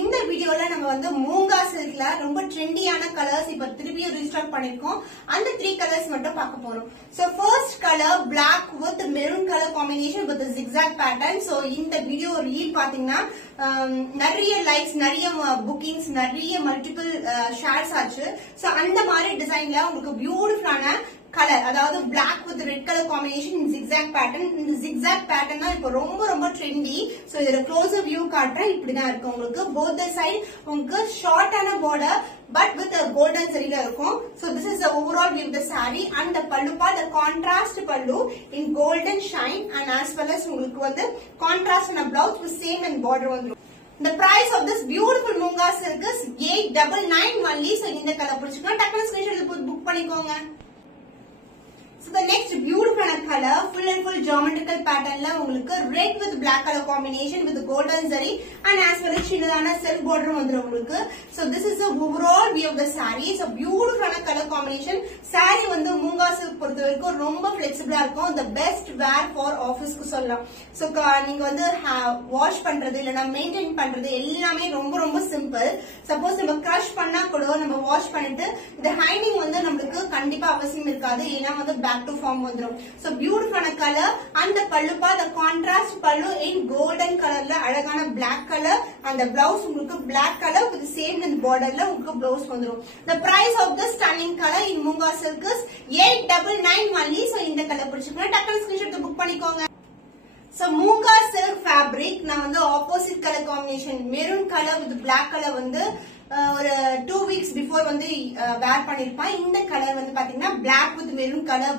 இந்த வீடியோல நம்ம வந்து மூங்கா சில்க்ல ரொம்ப ட்ரெண்டியான கலர்ஸ் இப்ப திருப்பியும் ரீஸ்டாக் பண்ணிருக்கோம். அந்த 3 கலர்ஸ் மட்டும் பார்க்க போறோம். So first colour Black with maroon color combination with the zigzag pattern. So இந்த வீடியோ ரீல் பாத்தீங்கன்னா நிறைய லைக்ஸ், நிறைய புக்கிங்ஸ், நிறைய மல்டிபிள் ஷேர்ஸ் ஆச்சு. சோ அந்த மாதிரி டிசைன்ல உங்களுக்கு பியூட்டிஃபுல்லான கலர், அதாவது Black with red color combination in zigzag pattern. இந்த zigzag pattern தான் இப்போ ரொம்ப ரொம்ப ட்ரெண்டி. சோ இதோட க்ளோசர் வியூ காட்டுறேன். இப்படிதான் இருக்கும் உங்களுக்கு. both the side உங்களுக்கு ஷார்ட்டான border but with a golden zari இருக்கும். So this is the overall view of the saree and the pallu part, the contrast pallu in golden shine and as well as உங்களுக்கு வந்து contrast in a blouse with same and border வந்துரும். The price of this beautiful Moonga silk is 899 only. So இந்த colour பிடிச்சிருக்கோம், டக்குனு screenshot book பண்ணிக்கோங்க. So the next beautiful color, full and full geometrical pattern la உங்களுக்கு red with black color combination with golden zari and as well as சின்னதான silk border வந்துரும் உங்களுக்கு. So this is the overall view of the saree. So beautiful color combination. Saree வந்து moonga silk பொறுத்த வரைக்கும் ரொம்ப flexible இருக்கும். The best wear for office க்கு சொல்லலாம். So நீங்க வந்து வாஷ் பண்றது இல்லனா மெயின்டைன் பண்றது எல்லாமே ரொம்ப ரொம்ப சிம்பிள். சப்போஸ் நம்ம கிரஷ் பண்ணா கூட நம்ம வாஷ் பண்ணிட்டு இந்த ஹைனிங் வந்து நமக்கு கண்டிப்பா அவசியம் இருக்காது. ஏனா வந்து back to form வந்துரும். So beautiful color and the pallu part, the contrast pallu in golden color la அழகான black color and the blouse உங்களுக்கு black color with the same in border la உங்களுக்கு blouse வந்துரும். The price of this stunning color in Moonga silk is 899 only. So இந்த colour பிடிச்சிருக்கா டக்குனு screenshot book பண்ணிக்கோங்க. So Moonga silk fabric நான் வந்து opposite color combination maroon color with black color வந்து ஒரு 2 weeks before வந்து வேர் பண்ணிருப்பேன். இந்த கலர் வந்து பாத்தீங்கன்னா black with maroon color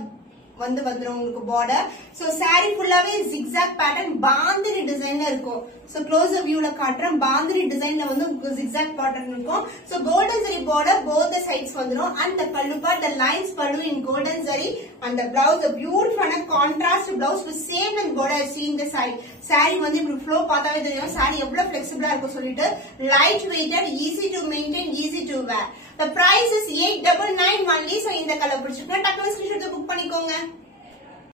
வந்து வந்துரும் உங்களுக்கு border. So saree ஃபுல்லாவே zigzag pattern பாந்தினி டிசைன்ல இருக்கும். So closer viewல காட்டுறேன். பாந்தினி டிசைன்ல வந்து உங்களுக்கு zigzag pattern இருக்கும். So golden zari border both the sides வந்துரும் and the pallu part, the lines pallu in golden zari and the blouse a beautiful contrast blouse with same and border seeing the side. Saree வந்து இப்படி flow பார்த்தாவே தெரியும் saree எவ்வளவு flexible-ஆ இருக்கும் சொல்லிட்டு. Light weighted, easy to maintain, easy to wear. The price is 899 only. So இந்த colour பிடிச்சிருக்கா டக்குனு ஸ்கிரீன்ஷாட் புக் பண்ணிக்கோங்க.